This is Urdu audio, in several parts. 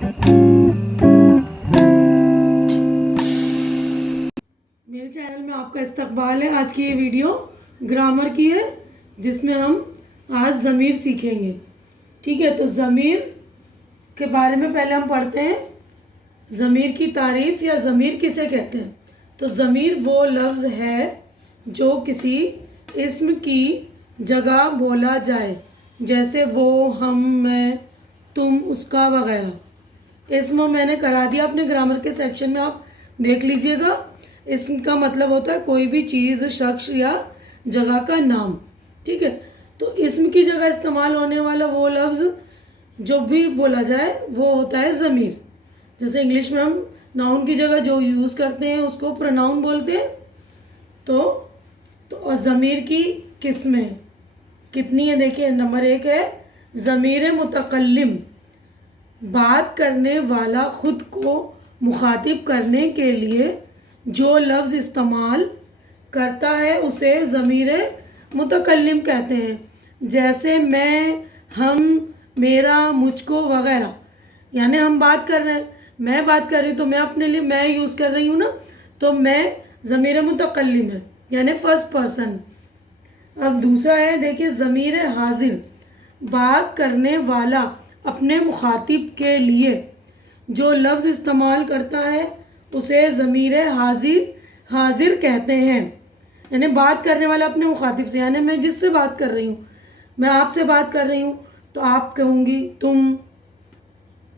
میرے چینل میں آپ کا استقبال ہے۔ آج کی یہ ویڈیو گرامر کی ہے جس میں ہم آج ضمیر سیکھیں گے، ٹھیک ہے؟ تو ضمیر کے بارے میں پہلے ہم پڑھتے ہیں ضمیر کی تعریف یا ضمیر کسے کہتے ہیں۔ تو ضمیر وہ لفظ ہے جو کسی اسم کی جگہ بولا جائے، جیسے وہ، ہم، میں، تم، اس کا وغیرہ۔ اسم میں نے کرا دیا اپنے گرامر کے سیکشن میں، آپ دیکھ لیجئے گا۔ اسم کا مطلب ہوتا ہے کوئی بھی چیز، شخص یا جگہ کا نام، ٹھیک ہے؟ تو اسم کی جگہ استعمال ہونے والا وہ لفظ جو بھی بولا جائے وہ ہوتا ہے ضمیر۔ جیسے انگلش میں ہم ناؤن کی جگہ جو یوز کرتے ہیں اس کو پروناؤن بولتے ہیں۔ تو ضمیر کی قسمیں کتنی ہیں دیکھیں۔ نمبر 1 ہے ضمیر متکلم، بات کرنے والا خود کو مخاطب کرنے کے لیے جو لفظ استعمال کرتا ہے اسے ضمیر متکلم کہتے ہیں، جیسے میں، ہم، میرا، مجھ کو وغیرہ۔ یعنی ہم بات کر رہے ہیں، میں بات کر رہی ہوں تو میں اپنے لیے میں یوز کر رہی ہوں نا، تو میں ضمیر متکلم ہے، یعنی فرسٹ پرسن۔ اب دوسرا ہے دیکھیں ضمیر حاضر، بات کرنے والا اپنے مخاطب کے لیے جو لفظ استعمال کرتا ہے اسے ضمیر حاضر کہتے ہیں۔ یعنی بات کرنے والا اپنے مخاطب سے، یعنی میں جس سے بات کر رہی ہوں، میں آپ سے بات کر رہی ہوں تو آپ کہوں گی تم،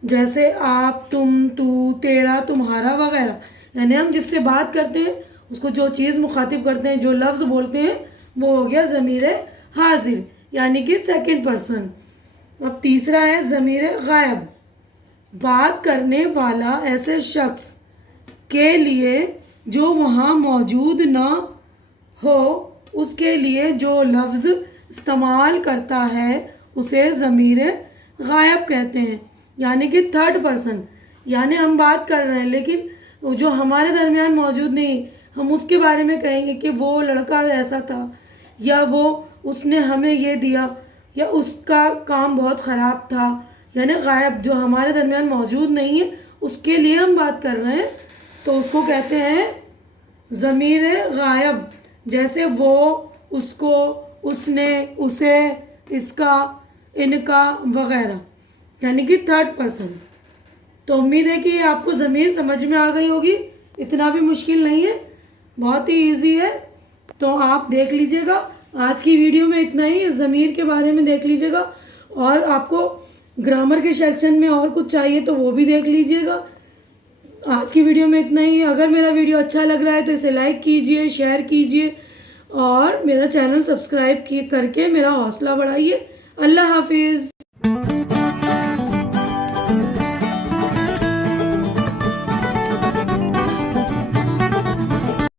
جیسے آپ، تم، تو، تیرا، تمہارا وغیرہ۔ یعنی ہم جس سے بات کرتے ہیں اس کو جو چیز مخاطب کرتے ہیں، جو لفظ بولتے ہیں، وہ ہو گیا ضمیر حاضر، یعنی کہ سیکنڈ پرسن۔ اب تیسرا ہے ضمیر غائب، بات کرنے والا ایسے شخص کے لیے جو وہاں موجود نہ ہو، اس کے لیے جو لفظ استعمال کرتا ہے اسے ضمیر غائب کہتے ہیں، یعنی کہ تھرڈ پرسن۔ یعنی ہم بات کر رہے ہیں لیکن جو ہمارے درمیان موجود نہیں، ہم اس کے بارے میں کہیں گے کہ وہ لڑکا ایسا تھا، یا اس نے ہمیں یہ دیا، یا اس کا کام بہت خراب تھا۔ یعنی غائب، جو ہمارے درمیان موجود نہیں ہے اس کے لیے ہم بات کر رہے ہیں تو اس کو کہتے ہیں ضمیر غائب، جیسے وہ، اس کو، اس نے، اسے، اس کا، ان کا وغیرہ، یعنی کہ تھرڈ پرسن۔ تو امید ہے کہ آپ کو ضمیر سمجھ میں آ گئی ہوگی، اتنا بھی مشکل نہیں ہے، بہت ہی ایزی ہے۔ تو آپ دیکھ لیجئے گا، آج کی ویڈیو میں اتنا ہی، ضمیر کے بارے میں دیکھ لیجئے گا، اور آپ کو گرامر کے سیکشن میں اور کچھ چاہیے تو وہ بھی دیکھ لیجئے گا۔ آج کی ویڈیو میں اتنا ہی۔ اگر میرا ویڈیو اچھا لگ رہا ہے تو اسے لائک کیجئے، شیئر کیجئے، اور میرا چینل سبسکرائب کر کے میرا حوصلہ بڑھائیے۔ اللہ حافظ۔